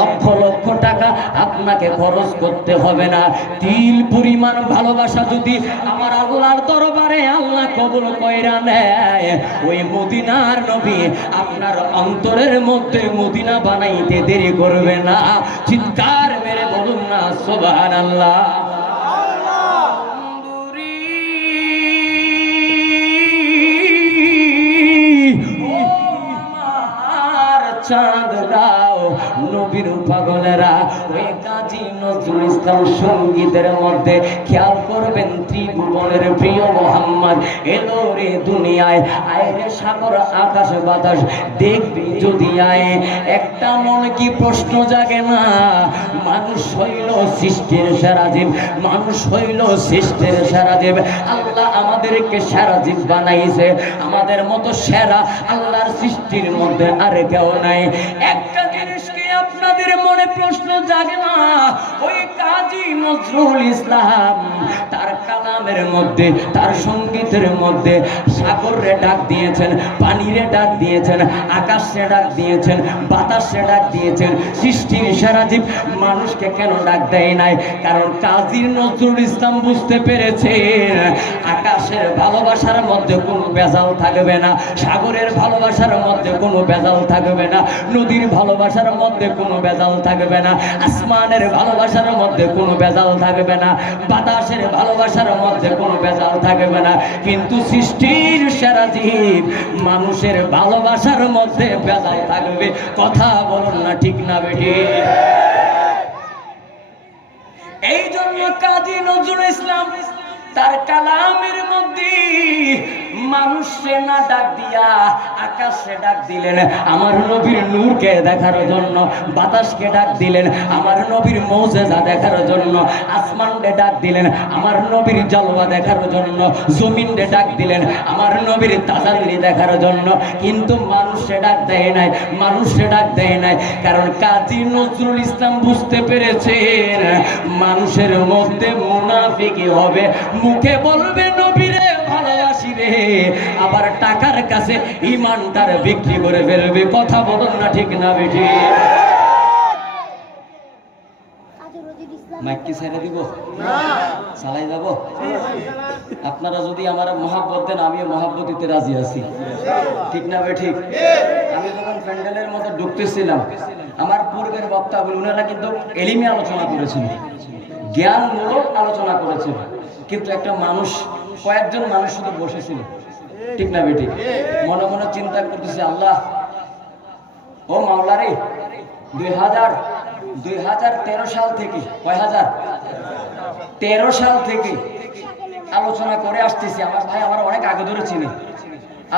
লক্ষ লক্ষ টাকা আপনাকে খরচ করতে হবে না। তিল পরিমাণ ভালোবাসা যদি আমার আল্লাহর দরবারে আল্লাহ কবুল কইরা নেয়, ওই মদিনার নবী আপনার অন্তরের মধ্যে মদিনা বানাইতে দেরি করবে না। চিৎকার মেরে বলুন না সুবহানাল্লাহ। চাঁদ দাও নবীর পাগলেরা, ওই কাজী নজরুল ইসলাম সঙ্গীতের মধ্যে খেয়াল করবেন, ত্রিভুবনের প্রিয় মোহাম্মদ এলো রে দুনিয়ায়, আয় রে সাগর আকাশ বাতাস দেখবি যদি আয়। একটা মনে কি প্রশ্ন জাগে না, মানুষ হইল সৃষ্টির সেরা জীব, মানুষ হইল সৃষ্টির সেরা জীব। আল্লাহ আমাদেরকে সেরা জীব বানাইছে, আমাদের মতো সেরা আল্লাহর সৃষ্টির মধ্যে আর কেউ নাই। একটা জিনিস কি আপনাদের মনে প্রশ্ন জাগে না, ওই কাজী নজরুল ইসলাম তার কালামের মধ্যে, তার সঙ্গীতের মধ্যে সাগরে ডাক দিয়েছেন, পানিরে ডাক দিয়েছেন, আকাশে ডাক দিয়েছেন, বাতাসে ডাক দিয়েছেন, সৃষ্টির সারা জীব মানুষকে কেন ডাক দেয় নাই? কারণ কাজী নজরুল ইসলাম বুঝতে পেরেছেন আকাশের ভালোবাসার মধ্যে কোনো ভেজাল থাকবে না, সাগরের ভালোবাসার মধ্যে কোনো ভেজাল থাকবে না, নদীর ভালোবাসার মধ্যে কোনো ভেজাল থাকবে না, আসমানের ভালোবাসার মধ্যে কোনো ভেজাল থাকবে না, বাতাসের ভালোবাসার মধ্যে কোনো ভেজাল থাকবে না। কিন্তু সৃষ্টির সেরা জীব মানুষের ভালোবাসার মধ্যে ভেজাল থাকবে। কথা বলুন না ঠিক না বেটি? এই জন্য কাজী নজরুল ইসলাম তার কালামের মধ্যে মানুষকে না ডাক দিয়া আকাশে ডাক দিলেন আমার নবীর নূরকে দেখার জন্য, বাতাসকে ডাক দিলেন আমার নবীর মৌজেজা দেখার জন্য, আসমানকে ডাক দিলেন আমার নবীর জলওয়া দেখার জন্য, জমিনকে ডাক দিলেন আমার নবীর তাজাল্লি দেখার জন্য। কিন্তু মানুষে ডাক দেয় নাই, মানুষে ডাক দেয় নাই, কারণ কাজী নজরুল ইসলাম বুঝতে পেরেছেন মানুষের মধ্যে মুনাফিকি হবে, মুখে বলবে নবীরে ভালোবাসি রে, আবার টাকার কাছে ইমানটার বিক্রি করে ফেলবে। কথা বলুন না ঠিক না বেটি? মাইক কি ছেড়ে দিব? চালাই যাব? আপনারা যদি আমার মহাব্বত দেন আমিও মহাব্বত দিতে রাজি আছি, ঠিক না বেঠিক? আমি যখন প্যান্ডেলের মধ্যে ঢুকতেছিলাম, আমার পূর্বের বক্তাগুলো ওনারা কিন্তু এলিমে আলোচনা করেছিল, জ্ঞানমূলক আলোচনা করেছিল, কিন্তু একটা মানুষ, কয়েকজন মানুষ শুধু বসেছিল, ঠিক না বেটি? মনে মনে চিন্তা করতেছে, আল্লাহ ও মাওলারে 2013 সাল থেকে, 2013 সাল থেকে আলোচনা করে আসতেছি। আমার ভাই আমার অনেক আগে ধরে চিনি।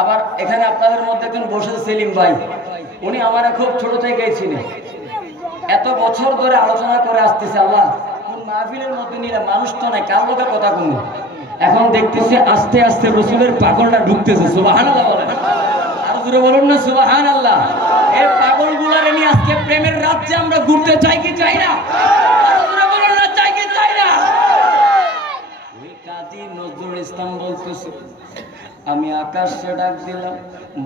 আবার এখানে আপনাদের মধ্যে একজন বসেছে সেলিম ভাই, উনি আমার খুব ছোট থেকেই চিনে, এত বছর ধরে আলোচনা করে আসতেছে। আল্লাহ কোন মাহফিলের মধ্যে নিলে মানুষ তো নাই, কার লোকের কথা কমু। এখন দেখতেছি আস্তে আস্তে রসুলের পাগলটা ঢুকতেছে। সুবহানাল্লাহ বলেন, আরো জোরে বলুন না সুবহানাল্লাহ। এই পাগলগুলারে নিয়ে আজকে প্রেমের রাজ্যে আমরা ঘুরতে চাই কি চাই না? আরো জোরে বলুন না, চাই কি চাই না? ওই কাজী নজরুল ইসলাম বলতেছে আমি আকাশে ডাক দিলাম,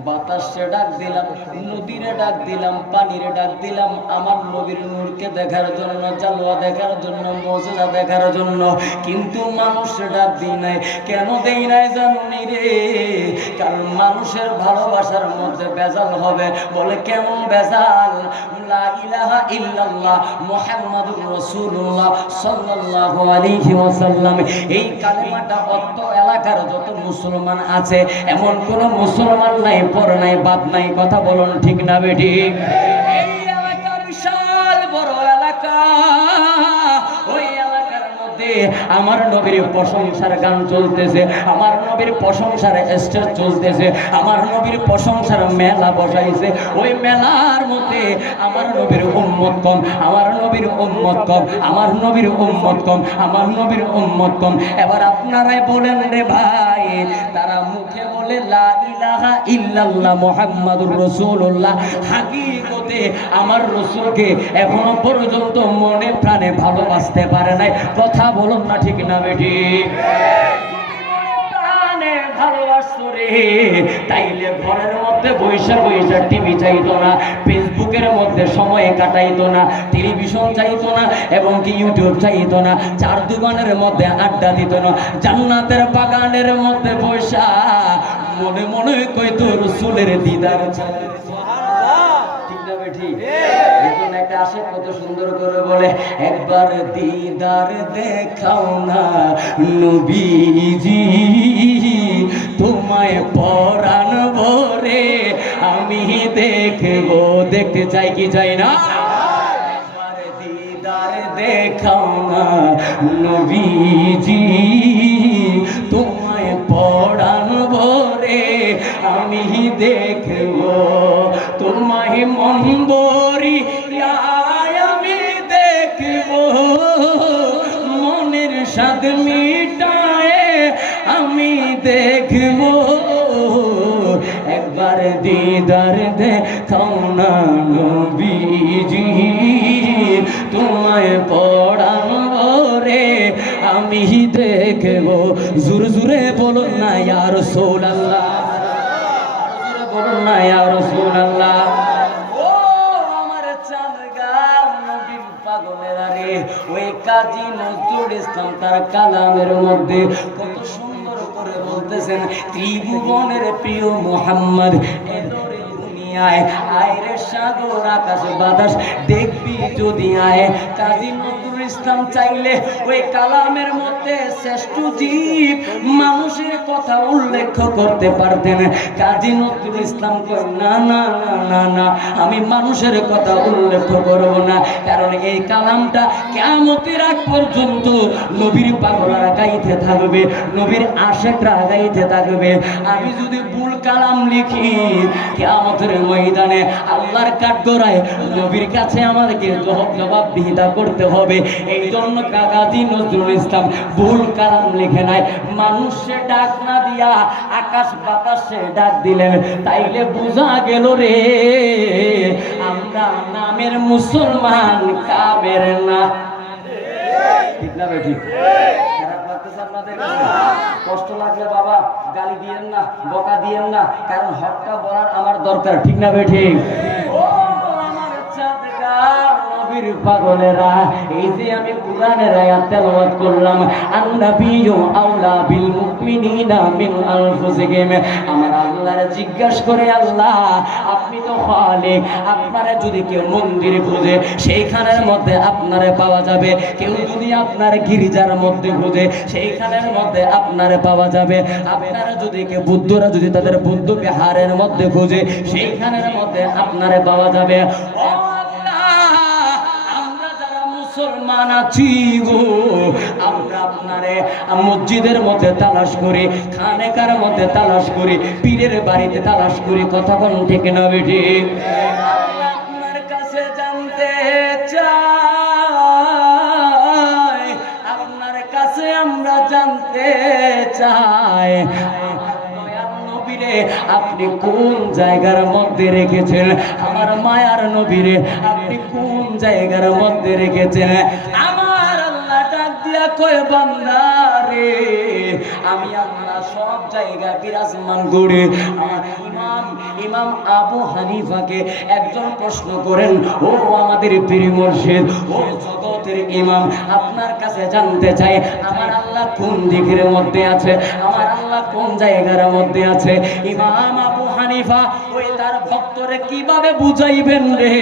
বাতাসে ডাক দিলাম, নদীরে ডাক দিলাম, পানিরে ডাক দিলাম আমার নবীর নূরকে দেখার জন্য, জালওয়া দেখার জন্য, মুজিজা দেখার জন্য, কিন্তু মানুষে ডাক দিই নাই। কেন দেই নাই জানি রে? কারণ মানুষের ভালোবাসার মধ্যে ভেজাল হবে। বলে কেমন ভেজাল? লা ইলাহা ইল্লাল্লাহ মুহাম্মাদুর রাসূলুল্লাহ সাল্লাল্লাহু আলাইহি ওয়াসাল্লাম, এই কালেমাটা অত এলাকার যত মুসলমান আছে এমন কোন মুসলমান নাই পর নাই বাদ নাই। কথা বলুন ঠিক না বেটি? এই এলাকা বিশাল বড় এলাকা, ওই এলাকার মধ্যে আমার নবীর প্রশংসার গান চলতেছে, আমার নবীর প্রশংসার স্টেজ চলতেছে, আমার নবীর প্রশংসার মেলা বসাইছে। ওই মেলার মধ্যে আমার নবীর উম্মত কম, আমার নবীর উম্মত কম, আমার নবীর উম্মত কম, আমার নবীর উম্মত কম। এবার আপনারাই বলেন রে ভাই, তারা মুখে বলে লা ইলাহা ইল্লাল্লাহ মুহাম্মাদুর রাসূলুল্লাহ, হাকিকতে আমার রাসূলকে এখনো পর্যন্ত মনে প্রাণে ভালোবাসতে পারে নাই। কথা বলুন না ঠিক না বেটি? প্রাণে ভালোবাসতো রে, তাইলে ঘরের মধ্যে বৈশা বৈশা টিভি চাইতো না, ফেসবুক ফেসবুকের মধ্যে সময় কাটাইতো না, টেলিভিশন চাইতো না এবং কি ইউটিউব চাইতো না, চার দোকানের মধ্যে আড্ডা দিত না, জান্নাতের বাগানের মধ্যে বসা মনে মনে কইতো রাসূলের দিদার চাই। ঠিক না ঠিক? এখন একটা আসে কত সুন্দর করে বলে, একবার দিদার দেখাও না নবীজি, তোমায় পরাণ ভরে আমি দেখবো। দেখতে চাই কি চাই না? একবার দিদার দেখাও না নবীজি, তোমায় পরাণ ভরে আমি দেখবো। তোমায় মন ভরিয়া আমি দেখবো, মনের স্বাদ মিটায় আমি দেখবো। একবার দিদার দেখাও না নবীজি, তোমায় পরাণ ভরে আমি দেখবো। জোরে জোরে বলো না ইয়া রাসূলুল্লাহ, জোরে বলো না ইয়া রাসূলুল্লাহ। ও আমার চাঁদগাঁও নবীর পাগলেরা রে, ওই কাজী নজরুল ইসলাম তার কালামের মধ্যে কত সুন্দর করে বলতেছেন, ত্রিভুবনের প্রিয় মুহাম্মদ এদরে দুনিয়ায় আয় রে সাগর আকাশ বাতাস দেখবি যদি আয়। কাজী নজরুল ইসলাম চাইলে ওই কালামের মধ্যে শ্রেষ্ঠ জীব মানুষের কথা উল্লেখ করতে পারতেন। কাজী নজরুল ইসলাম কয় না না না না না, আমি মানুষের কথা উল্লেখ করব না, কারণ এই কালামটা কিয়ামতের আগ পর্যন্ত নবীর পাগলরা গাইতে থাকবে, নবীর আশিকরা গাইতে থাকবে। আমি যদি ভুল কালাম লিখি কিয়ামতের ময়দানে আল্লাহর কাঠগড়ায় নবীর কাছে আমাদেরকে জবাবদিহিতা করতে হবে। এই জন্য কাজী নজরুল ইসলাম ভুল কালাম লিখে নাই, মানুষে ডাক না দিয়া আকাশ বাতাসে ডাক দিলেন। তাইলে বোঝা গেল রে আমরা নামের মুসলমান, কাবের না। ঠিক না বেঠিক? খারাপ লাগতেছে আপনাদের কাছে? কষ্ট লাগলে বাবা গালি দিয়েন না, বকা দিয়েন না, কারণ হকটা বলার আমার দরকার। ঠিক না বেঠিক? ও আমার চাঁদগাঁও নবীর পাগলেরা, এই যে আমি কুরআনের আয়াত তেলাওয়াত করলাম, আন-নাবিয়্যু আওলা বিল মুমিনিনা মিন আনফুসিহিম, আমার আল্লাহর জিজ্ঞাসা করে, আল্লাহ আপনি তো খালিক, আপনারা যদি কেউ মন্দিরে খুঁজে সেইখানের মধ্যে আপনারে পাওয়া যাবে, কেউ যদি আপনার গির্জার মধ্যে খুঁজে সেইখানের মধ্যে আপনারে পাওয়া যাবে, আপনারা যদি কেউ বুদ্ধরা যদি তাদের বুদ্ধ বিহারের মধ্যে খুঁজে সেইখানের মধ্যে আপনারে পাওয়া যাবে। ও মুসলমান আছি গো, আমরা আপনারে মসজিদের মধ্যে তালাশ করি, খানেকার মধ্যে তালাশ করি, পীরের বাড়িতে তালাশ করি। কথা কোন ঠিক না বেঠিক? আপনার কাছে জানতে চাই, আপনার কাছে আমরা জানতে চাই, আপনি কোন জায়গার মধ্যে রেখেছেন আমার মায়ার নবীরে, আপনি কোন জায়গার মধ্যে রেখেছেন? আমার আল্লাহ ডাক দিয়া কয়, বান্দা রে আমি আল্লাহ সব জায়গায় বিরাজমান করি। আমার ইমাম আবু হানিফাকে একজন প্রশ্ন করেন, ও আমাদের পীর মুর্শিদ, ও জগতের ইমাম, আপনার কাছে জানতে চাই আমার আল্লাহ কোন দিকের মধ্যে আছে, আমার আল্লাহ কোন জায়গার মধ্যে আছে? ইমাম আবু হানিফা ওই তার ভক্তরে কিভাবে বুঝাইবেন রে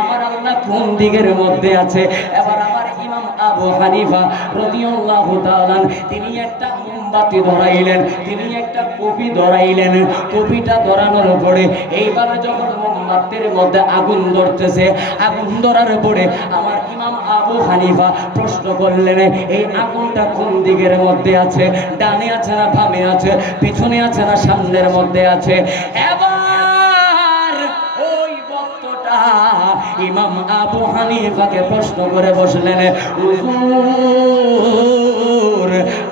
আমার আল্লাহ কোন দিকের মধ্যে আছে? এবার আমার ইমাম আবু হানিফা রাদিয়াল্লাহু তাআলা তিনি একটা মোমবাতি ধরাইলেন, তিনি একটা কপি ধরাইলেন। কপিটা ধরানোর পরে এইভাবে যখন মোমবাতির মধ্যে আগুন ধরতেছে, আগুন ধরার পরে আমার ইমাম আবু হানিফা প্রশ্ন করলেন, এই আগুনটা কোন দিকের মধ্যে আছে? ডানে আছে না বামে আছে, পিছনে আছে না সামনের মধ্যে আছে? এবার ওই ভক্তটা ইমাম আবু হানিফাকে প্রশ্ন করে বসলেন, হুজুর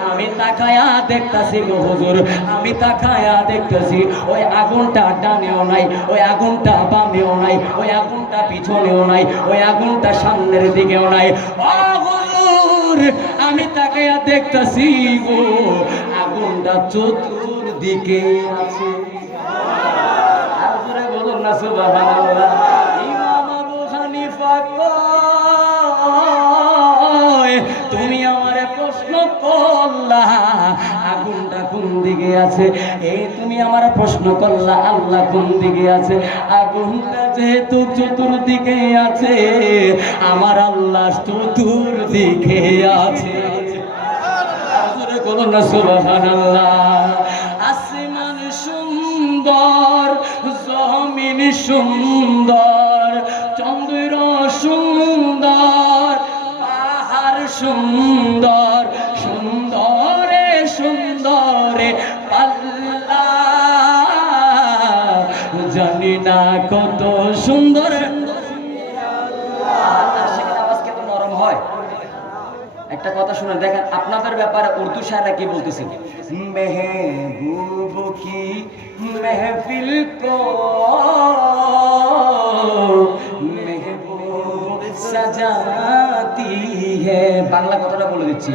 আমি তাকায়া দেখতাছি গো হুজুর, আমি তাকায়া দেখতাছি ওই আগুনটা ডানেও নাই, ওই আগুনটা বামেও নাই, ওই আগুনটা পিছনেও নাই, ওই আগুনটা সামনের দিকেও নাই। ও হুজুর আমি তাকায়া দেখতাছি গো আগুনটা চতুর্দিকে আছে। আর জোরে বলুন না সুবহানাল্লাহ। ইমাম দিকে আছে? এই তুমি আমার প্রশ্ন করলা আল্লাহ কোন দিকে আছে? আগুনটা যেহেতু চতুর্দিকে আছে, আমার আল্লাহ চতুর্দিকে আছে। বলুন না সুবহানাল্লাহ। আসমান সুন্দর, জমিন সুন্দর, চন্দ্র সুন্দর, পাহাড় সুন্দর, সুন্দরে সুন্দরে আল্লাহ জানি না কত সুন্দর। আওয়াজ কত নরম হয়। একটা কথা শুনে দেখেন, আপনাদের ব্যাপারে উর্দু শায়রা কি বলতেছেন? মেহবুব কি মেহফিল কো মেহবুব সাজাতি হে। বাংলা কথাটা বলে দিচ্ছি,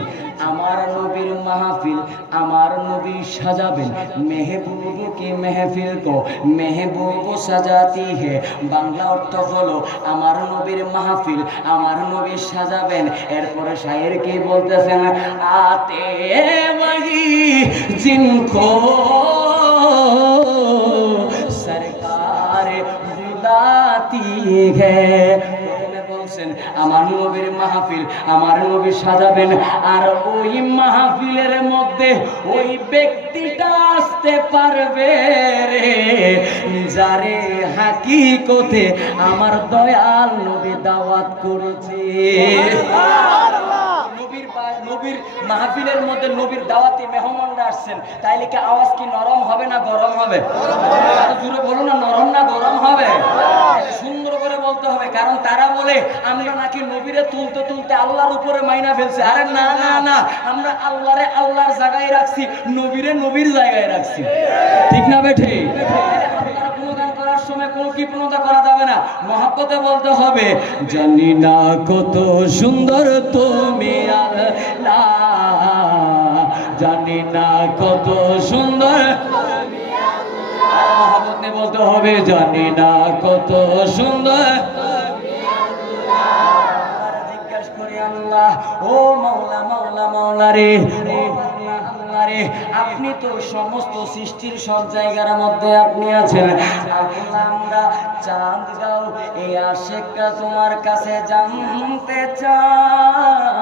আমার নবীর মাহফিল আমার নবী সাজাবেন, মেহবুব কি মেহফিল কো মেহবুব সাজাতি হে। বাংলা অর্থ হলো আমার নবীর মাহফিল আমার নবী সাজাবেন। এরপরে শায়ের কি বলতেছেন? আতে ওহি জিনকো সরকার বুলাতি হে। বলছেন আমার নবীর মাহফিল আমার নবী সাজাবেন, আর ওই মাহফিলের মধ্যে ওই ব্যক্তিটা আসতে পারবে রে যারে হাকিকতে আমার দয়াল নবী দাওয়াত করেছে। নবীর মাহফিলের মধ্যে নবীর দাওয়াতে মেহমানরা আসছেন, তাইলে কি আওয়াজ কি নরম হবে না গরম হবে? জুড়ে বলো না, নরম না গরম হবে? সুন্দর করে বলতে হবে, কারণ তারা বলে আমরা নাকি নবীরে তুলতে তুলতে আল্লাহর উপরে মাইনা ফেলছে। আরে না না না, আমরা আল্লাহরে আল্লাহর জায়গায় রাখছি, নবীরে নবীর জায়গায় রাখছি। ঠিক না বেঠে? গুণগান করার সময় কোনো কৃপণতা করা যাবে না, মহব্বতে বলতে হবে জানি না কত সুন্দর তুমি আল্লাহ, জানি না কত সুন্দর। মহব্বতে বলতে হবে জানি না কত সুন্দর। জিজ্ঞাস করি আল্লাহ, ও মাওলা মাওলা মাওলা রে, ও আল্লাহ রে, আপনি তো সমস্ত সৃষ্টির সব জায়গার মধ্যে আপনি আছেন। আল্লাহ আমরা চাঁদগাঁও এই আশিকটা তোমার কাছে জানতে চাই,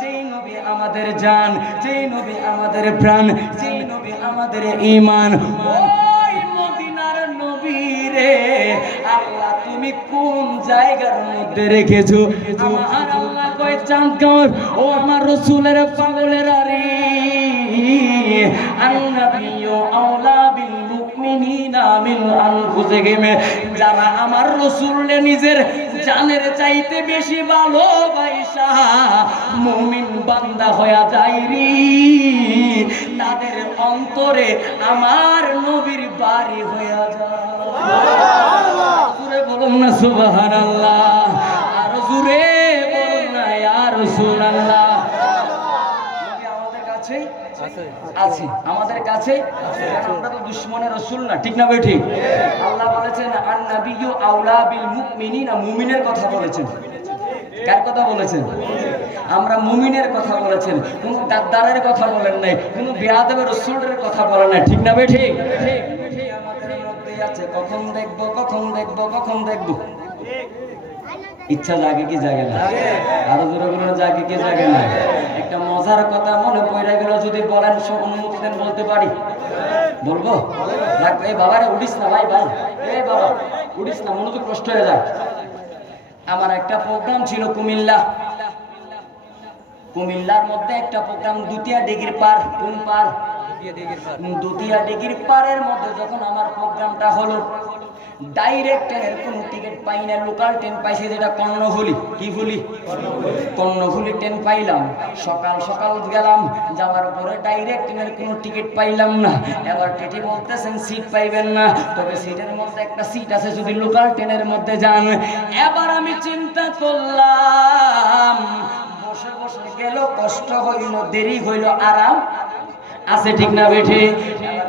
যেই নবী আমাদের জান, যেই নবী আমাদের প্রাণ, যেই নবী আমাদের ঈমান, ওই মদিনার নবী রে আল্লাহ তুমি কোন জায়গার মধ্যে রেখেছো? আমার আল্লাহ কয় চাঁদগাঁও। ও আমার রাসূলের পাগলের আরে, আন্নাবিয়্যু আওলা বিল মুমিনিনা মিন আনফুসিহিম। যারা আমার রাসূলকে নিজের জানের চাইতে বেশি ভালোবাসা মুমিন বান্দা হয়ে যায় রে, তাদের অন্তরে আমার নবীর বাড়ি হয়ে যায়। জোরে বলুন না সুবহানাল্লাহ, আর জোরে বলুন না ইয়া রাসূলুল্লাহ। নবী আমাদের কাছে আছে, আমাদের কাছে আমরা তো দুশমনের রাসূল না, ঠিক না বেঠিক? আল্লাহ বলেছেন আন-নাবিয়্যু আওলা বিল মুমিনিনা, মুমিনের কথা বলেছেন। কার কথা বলেছেন? আমরা মুমিনের কথা বলেছেন, কোন গাদ্দারের কথা বলেন নাই, কোন বেয়াদবের রাসূলের কথা বলেন না, ঠিক না বেঠিক? আমাদের মধ্যে আছে কখন দেখব কখন দেখব কখন দেখব। ইচ্ছা জাগে কি জাগে না? আরো জোরে বলুন জাগে কি জাগে না? একটা মজার কথা মনে পড়ে গেল, যদি বলেন অনুমতি দেন বলতে পারি? বলবো? এই বাবারে উঠিস না ভাই, ভাই এই বাবা উঠিস না, মনোযোগ নষ্ট হয়ে যায়। আমার একটা প্রোগ্রাম ছিল কুমিল্লার মধ্যে একটা প্রোগ্রাম, দুতিয়া ডিগ্রি পার। কোন পার? দুতিয়া ডিগ্রি পারের মধ্যে যখন আমার প্রোগ্রামটা হলো, ডাইরেক্ট ট্রেনের কোনো টিকিট পাই না, লোকাল ট্রেন পাইছি যেটা কর্ণফুলি। কি ফুলি? কর্ণফুলি ট্রেন পাইলাম। সকাল সকাল গেলাম, যাওয়ার পরে ডাইরেক্ট ট্রেনের কোনো টিকিট পাইলাম না। এবার টিটি বলতেছেন সিট পাইবেন না, তবে সিটের মধ্যে একটা সিট আছে যদি লোকাল ট্রেনের মধ্যে যান। এবার আমি চিন্তা করলাম, বসে বসে গেল কষ্ট হইল, দেরি হইল, আরাম আছে, ঠিক না বেঠে?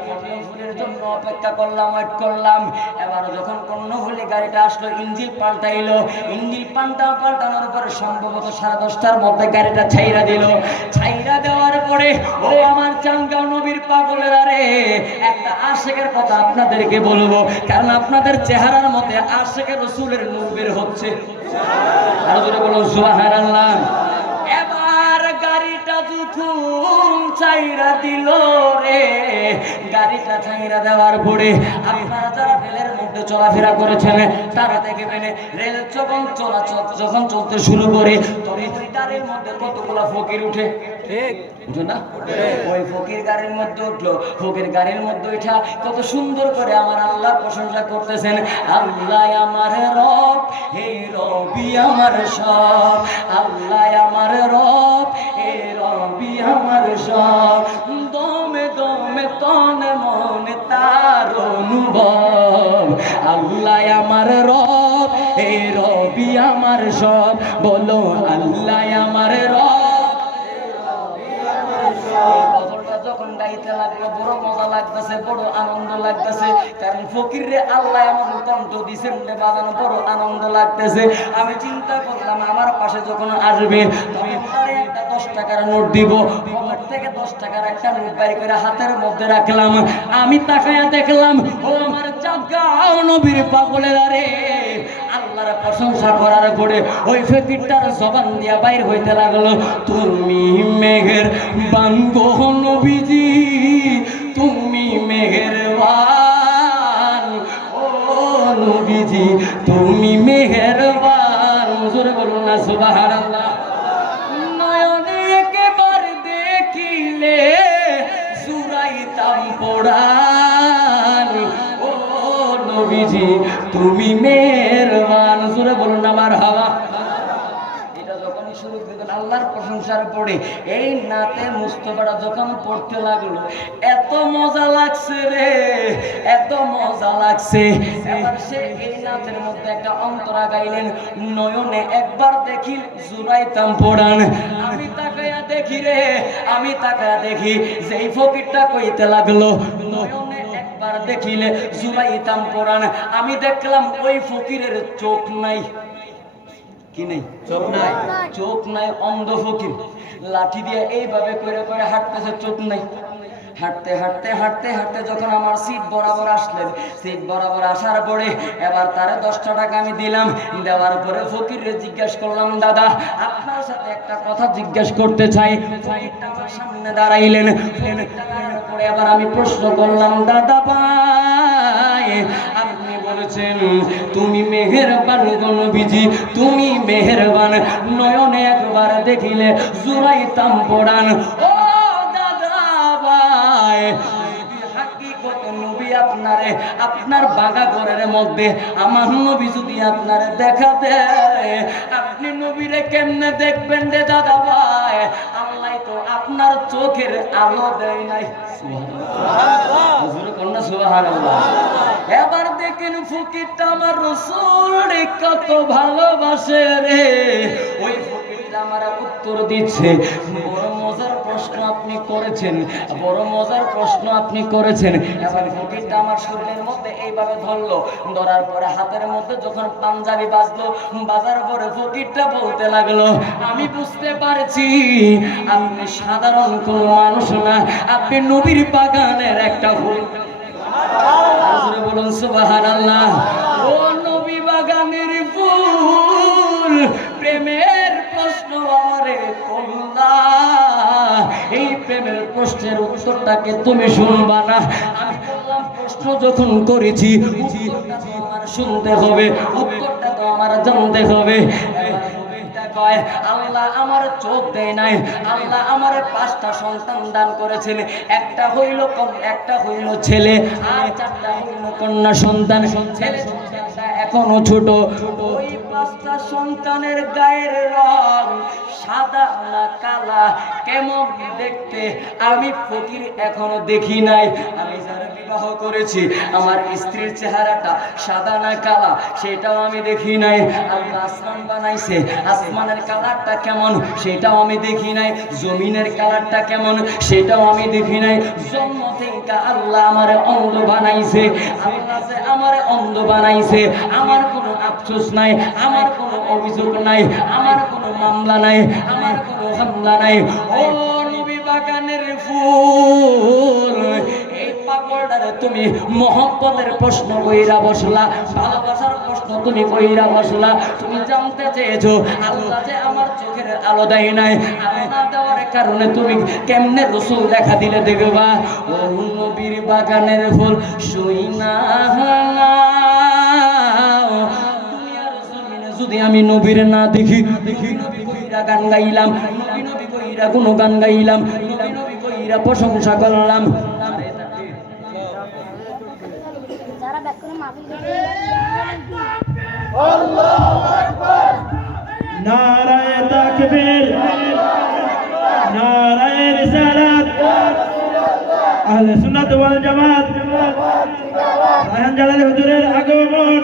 কর্ণফুলির জন্য অপেক্ষা করলাম, ওয়েট করলাম। এবার যখন কর্ণফুলী গাড়িটা আসলো, ইঞ্জিন পাল্টাইলো। ইঞ্জিন পাল্টানোর পরে সম্ভবত 10:30টার মধ্যে গাড়িটা ছাইরা দিল। ছাইরা দেওয়ার পরে ও আমার চাঙ্গাও নবীর পাগলেরা রে, একটা আশিকের কথা আপনাদেরকে বলবো, কারণ আপনাদের চেহারার মধ্যে আশিকের রাসূলের নূর বের হচ্ছে। আর জোরে বলুন সুবহানাল্লাহ। এবার গাড়িটা যখন ছাইরা দিল রে, গাড়িটা ছাইরা দেওয়ার পরে আপনারা যারা রেলের মধ্যে চলাফেরা করেছেন তারা দেখবেন, রেল যখন চলতে শুরু করে তখন ওই গাড়ির মধ্যে কতগুলা ফকির উঠে, ঠিক উঠে না? ওই ফকির গাড়ির মধ্যে উঠলো, ফকির গাড়ির মধ্যে উঠা কত সুন্দর করে আমার আল্লাহর প্রশংসা করতেছেন। আল্লাহ আমার রব, হে রবি আমার সব, আল্লাহ আমার রব, হে রবি আমার সব, দমে দমে তনে মনে তার অনুভব। আল্লাহ আমার রব, হে রবি আমার সব, বলো আল্লাহ আমার রব। যখন গাইতে লাগলো বড় মজা লাগতেছে, বড় আনন্দ লাগতেছে, কারণ ফকির রে আল্লাহ এমন কণ্ঠ দিছেন রে বাজানো, বড় আনন্দ লাগতেছে। আমি চিন্তা করলাম আমার পাশে যখন আসবে তখন তারে একটা 10 টাকার নোট দিব। পকেট থেকে 10 টাকার একটা নোট বাইর করে হাতের মধ্যে রাখলাম। আমি তাকায়া দেখলাম ও আমার চাঁদগাঁও নবীর পাগলেরা রে, আল্লাহর প্রশংসা করার পরে ওই ফকিরটার জবান দিয়া বাইর হইতে লাগলো, তুমি মেঘের বানগো নবীজি, তুমি মেহেরবান, ও নবীজি তুমি মেহেরবান। জোরে বলুন না সুবহানাল্লাহ। নয়নে একবার দেখিলে জুড়াইতাম পরাণ, ও নবীজি তুমি মেহেরবান। জোরে বলুন না মারহাবা। শুরু দিলেন আল্লাহর প্রশংসার পরে এই নাতে মুস্তফাটা যখন পড়তে লাগলো, এত মজা লাগছে রে, এত মজা লাগছে। এবার সে এই নাতের মধ্যে একটা অন্তরা গাইলেন, নয়নে একবার দেখি জুড়াইতাম পরাণ। আমি তাকায়া দেখি রে, আমি তাকায়া দেখি যেই ফকিরটা কইতে লাগলো নয়নে একবার দেখিলে জুড়াইতাম পরাণ, আমি দেখলাম ওই ফকিরের চোখ নাই। কি নেই? চোখ নাই, চোখ নাই, অন্ধ ফকির। লাঠি দিয়ে এইভাবে করে করে হাঁটতেছে, চোখ নাই। হাঁটতে হাঁটতে হাঁটতে হাঁটতে যখন আমার সিট বরাবর আসলেন, সিট বরাবর আসার পরে এবার তারে 10টা টাকা আমি দিলাম। দেওয়ার পরে ফকিরে জিজ্ঞাসা করলাম, দাদা আপনার সাথে একটা কথা জিজ্ঞাসা করতে চাই। ফকিরটা আমার সামনে দাঁড়াইলেন। পরে এবার আমি প্রশ্ন করলাম, দাদা ভাই আপনি বলেছেন তুমি মেহেরবান গো নবীজি, তুমি মেহেরবান, নয়নে একবার দেখিলে জুড়াইতাম পরাণ। ও আপনারে আপনার বাগা ঘরের মধ্যে আমার নবী যদি আপনারে দেখা দেয়, আপনি নবীরে কেমনে দেখবেন রে দাদা ভাই? আল্লাহ তো আপনার চোখের আলো দেয় নাই। সুবহানাল্লাহ। এবার দেখেন ফকিরটা আমার রাসূল কত ভালোবাসে রে। ওই ফকিরটা আমার উত্তর দিচ্ছে, বড় মজার প্রশ্ন আপনি করেছেন, বড় মজার প্রশ্ন আপনি করেছেন। এবার ফকিরটা আমার শরীরের মধ্যে এইভাবে ধরলো, ধরার পরে হাতের মধ্যে যখন পাঞ্জাবি বাজলো, বাজার পরে ফকিরটা বলতে লাগলো, আমি বুঝতে পারছি আপনি সাধারণ কোনো মানুষ না, আপনি নবীর বাগানের একটা ফুল। বলুন সুবহানাল্লাহ। ও নবী বাগানের ফুল, প্রেমের প্রশ্ন আমারে করলা, এই প্রেমের প্রশ্নের উত্তরটাকে তুমি শুনবা না? আমি বললাম প্রশ্ন যখন করেছি উত্তরটা তো আমার শুনতে হবে, উত্তরটা তো আমার জানতে হবে। কয় আল্লাহ আমার চোখ দেয় নাই, আল্লাহ আমার 5টা সন্তান দান করেছেন, একটা হইল ছেলে আর 4টা হইল কন্যা সন্তান। ছেলে সন্তানটা এখনো ছোট। ওই 5টা সন্তানের গায়ের রং সাদা না কালা, কেমন দেখতে আমি ফকির এখনো দেখি নাই। আমি যারা বিবাহ করেছি আমার স্ত্রীর চেহারাটা সাদা না কালা সেটাও আমি দেখি নাই। আল্লাহ আসমান বানাইছে, আসমানের কালারটা কেমন সেটাও আমি দেখি নাই। জমিনের কালারটা কেমন সেটাও আমি দেখি নাই। জন্ম থেকে থেকে আল্লাহ আমারে অন্ধ বানাইছে, আল্লাহ যে আমারে অন্ধ বানাইছে, আমার কোনো আফসোস নাই, আমার কোনো অভিযোগ নাই, আমার কোনো মামলা নাই, আমার কোনো হামলা নাই। ও নবী বাগানের ফুল, এই পাগলটারে তুমি মহব্বতের প্রশ্ন কইরা বসলা, ভালোবাসার প্রশ্ন তুমি কইরা বসলা। তুমি জানতে চেয়েছো আল্লাহ যে আমার চোখের আলো দেয় নাই, আলো না দেওয়ার কারণে তুমি কেমনে রসুল দেখা দিলে দেখবা। ও নবীর বাগানের ফুল শুইনা দুনিয়ার জমিনে যদি আমি নবীর না দেখি, নবী কইরা গান গাইলাম, নবী কইরা কোনো গান গাইলাম, নবী কইরা প্রশংসা করলাম। যারা ব্যাকরণ মাহফিল আল্লাহু আকবার, নারায়ে তাকবীর, নারায়ে রিসালাত, আহলে সুন্নাত ওয়াল জামাত, রায়হান জালালী হুজুরের আগমন।